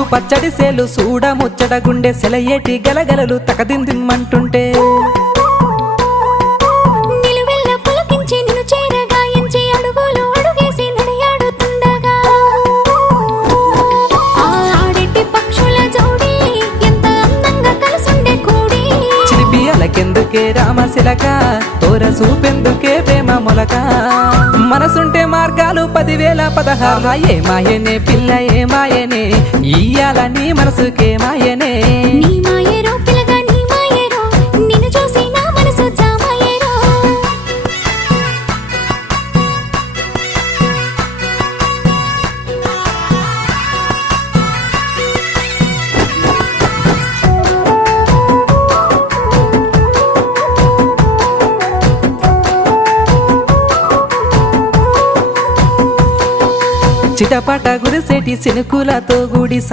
సిగ్గు పచ్చడి సేలు సూడ ముచ్చట గుండె సెలయేటి గలగలలు తకదిందిమ్మంటుంటే కెందుకే రామశిలక తోర చూపెందుకే ప్రేమ మొలక మనసుంటే మార్గాలు 10,016 ఏ మాయనే పిల్ల ఏ మాయనే ఇయ్యాల నీ మనసుకే మాయనే నీ మాయరో పిల్లగా నీ మాయరో నిన్ను చూసి నా మనసు జామాయరో చిటపట గురిసేటి సినుకులతో గుడి